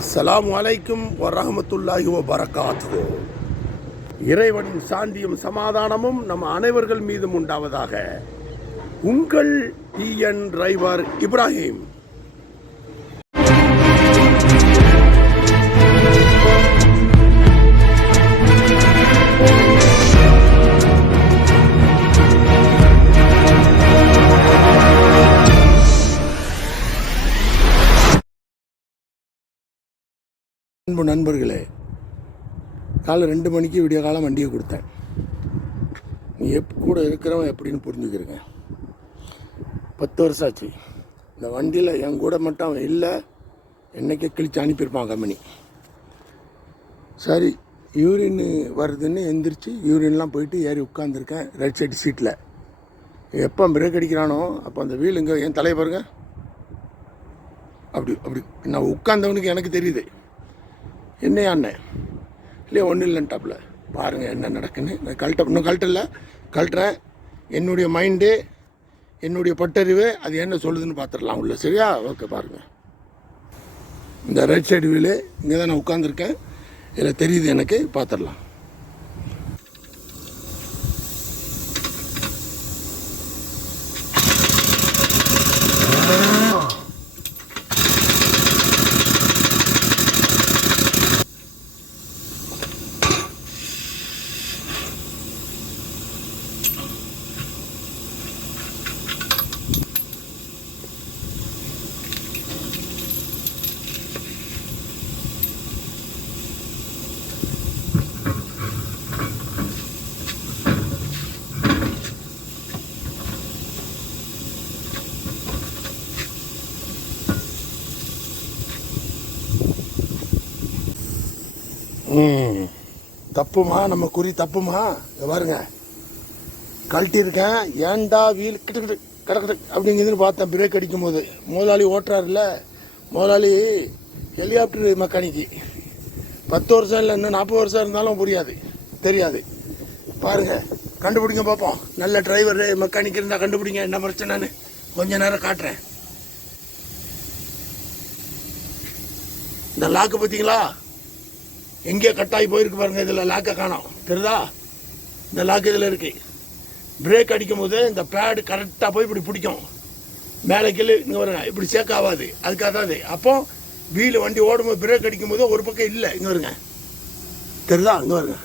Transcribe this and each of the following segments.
அஸ்ஸலாமு அலைக்கும் வரஹ்மத்துல்லாஹி வபரகாத்துஹு. இறைவனின் சாந்தியும் சமாதானமும் நம் அனைவர்கள் மீதும் உண்டாவதாக. உங்கள் டிஎன் டிரைவர் இப்ராஹிம். அன்பு நண்பர்களே, காலை 2 மணிக்கு விடிய காலம் வண்டியை கொடுத்தேன். நீ கூட இருக்கிறவன் எப்படின்னு புரிஞ்சுக்கிறேங்க. 10 வருஷம் ஆச்சு. இந்த வண்டியில் என் கூட மட்டும் அவன் இல்லை, என்னைக்கே கிழிச்சு அனுப்பியிருப்பான் கம்பெனி. சரி, யூரின் வருதுன்னு எந்திரிச்சு யூரின்லாம் போயிட்டு ஏறி உட்காந்துருக்கேன் ரைட் சைடு சீட்டில். எப்போ பிரேக் அடிக்கிறானோ அப்போ அந்த வீல் இங்கே என் தலையை பாருங்க, அப்படி அப்படி நான் உட்காந்தவனுக்கு எனக்கு தெரியுது. என்னையா அண்ணன் இல்லையா ஒன்றும் இல்லைன்ட்டாப்புல. பாருங்கள் என்ன நடக்குன்னு. நான் இன்னும் கழட்டுறேன். என்னுடைய மைண்டு, என்னுடைய பட்டறிவு அது என்ன சொல்லுதுன்னு பார்த்துடலாம் உள்ள. சரியா? ஓகே, பாருங்கள். இந்த ரைட் சைடு வீலு இங்கே தான் நான் உட்காந்துருக்கேன். இதில் தெரியுது எனக்கு, பார்த்துடலாம். தப்புமா, நம்ம குறி தப்புமா. இங்கே பாருங்க, கழட்டியிருக்கேன். ஏன்டா வீல் கிடக்கிட்டு அப்படிங்கிறதுன்னு பார்த்தேன். பிரேக் அடிக்கும் போது முதலாளி ஓட்டுறாருல்ல, முதலாளி ஹெலிகாப்டர் மெக்கானிக்கு. 10 வருஷம் இல்லை, இன்னும் 40 வருஷம் இருந்தாலும் தெரியாது. பாருங்கள், கண்டுபிடிங்க பார்ப்போம். நல்ல டிரைவர் மெக்கானிக் இருந்தால் கண்டுபிடிங்க என்ன பிரச்சனைன்னு. கொஞ்ச நேரம் காட்டுறேன். இந்த லாக்கு பார்த்தீங்களா, எங்கேயோ கட்டாகி போயிருக்கு பாருங்க. இதில் லாக்கை காணோம், தெரியுதா? இந்த லாக்கு இதில் இருக்கு. பிரேக் அடிக்கும் போது இந்த பேடு கரெக்டாக போய் இப்படி பிடிக்கும். மேலே கீழே இங்கே வருங்க, இப்படி சேக் ஆகாது. அதுக்காக தான் அது. அப்போ வீல் வண்டி ஓடும்போது பிரேக் அடிக்கும் போது ஒரு பக்கம் இல்லை, இங்கே வருங்க. தெரியுதா? இங்கே வருங்க,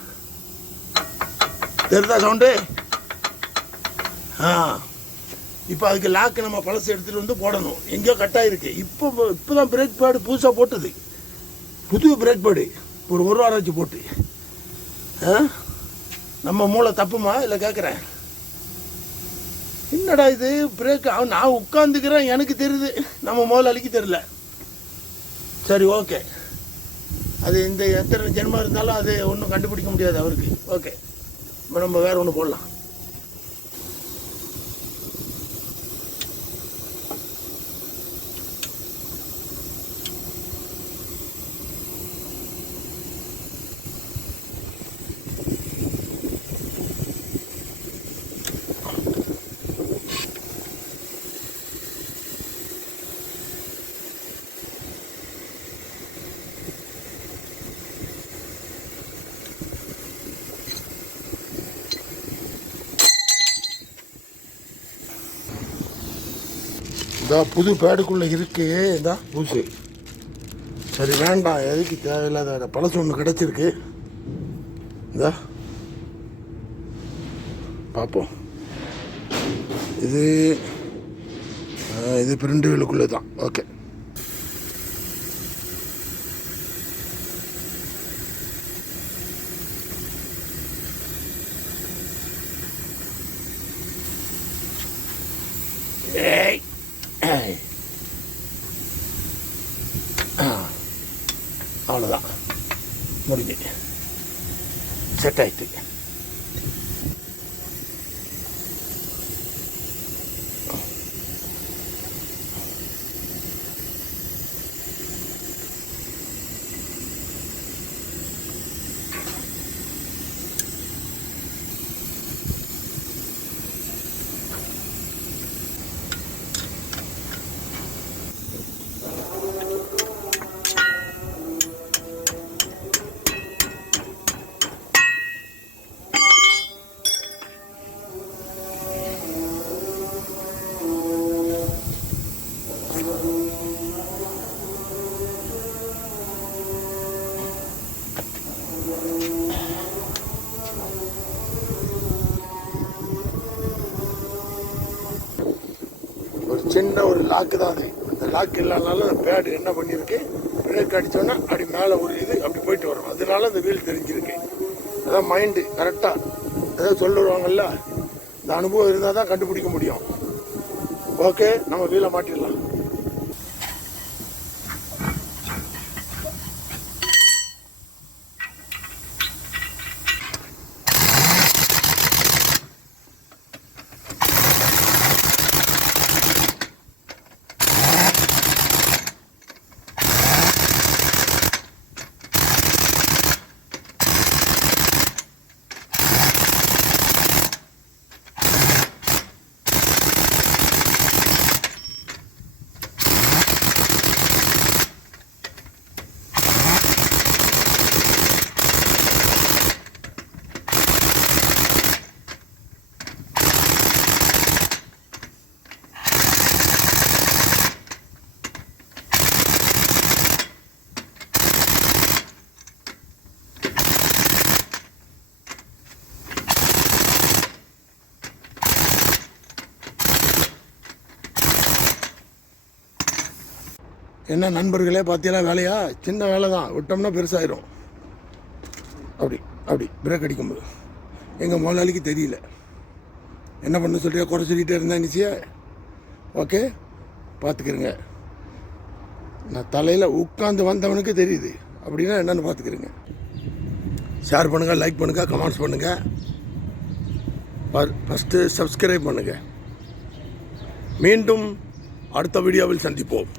தெரியுதா சவுண்டு? இப்போ அதுக்கு லாக்கு நம்ம பழசு எடுத்துகிட்டு வந்து போடணும். எங்கேயோ கட்டாயிருக்கு. இப்போ தான் பிரேக் பேடு புதுசாக போட்டது. புது பிரேக் பேடு ஒரு வாரம் ஆச்சு போட்டு. நம்ம மூளை தப்புமா இல்லை கேட்குறேன். என்னடா இது பிரேக்? நான் உட்காந்துக்கிறேன், எனக்கு தெரியுது, நம்ம முதலாளிக்கு தெரியல. சரி, ஓகே. அது இந்த எத்தனை ஜென்மம் இருந்தாலும் அது ஒன்றும் கண்டுபிடிக்க முடியாது அவருக்கு. ஓகே, இப்போ நம்ம வேறு ஒன்று போடலாம். புது பேடுக்குள்ளே இருக்கு. இதான் புதுசு. சரி, வேண்டாம், எதுக்கு தேவையில்லாத பழசு ஒன்று கிடச்சிருக்கு. இதா பார்ப்போம். இது பிரிண்டு வீலுக்குள்ளே தான். ஓகே, அவ்வளோதான், முடிஞ்சு, செட் ஆயிட்டு. சின்ன ஒரு லாக்கு தான் அது. அந்த லாக் இல்லாதனால அந்த பேடு என்ன பண்ணியிருக்கு, பிரேக் அடித்தோன்னா அப்படி மேலே ஒரு இது அப்படி போயிட்டு வரும். அதனால அந்த வீல் தெரிஞ்சிருக்கு. அதான் மைண்டு கரெக்டாக ஏதாவது சொல்லுவாங்கல்ல, இந்த அனுபவம் இருந்தால் தான் கண்டுபிடிக்க முடியும். ஓகே, நம்ம வீலை மாட்டிடலாம். என்ன நண்பர்களே, பார்த்தீங்களா வேலையா? சின்ன வேலை தான், விட்டோம்னா பெருசாயிரும். அப்படி அப்படி பிரேக் அடிக்கும்போது எங்கள் முதலாளிக்கு தெரியல. என்ன பண்ண சொல்லியா, குறை சொல்லிகிட்டே இருந்தேன் நிச்சய. ஓகே, பார்த்துக்கிறேங்க. நான் தலையில் உட்காந்து வந்தவனுக்கு தெரியுது அப்படின்னா என்னென்னு பார்த்துக்கிறேங்க. ஷேர் பண்ணுங்கள், லைக் பண்ணுங்கள், கமெண்ட்ஸ் பண்ணுங்கள். ஃபஸ்ட்டு சப்ஸ்கிரைப் பண்ணுங்கள். மீண்டும் அடுத்த வீடியோவில் சந்திப்போம்.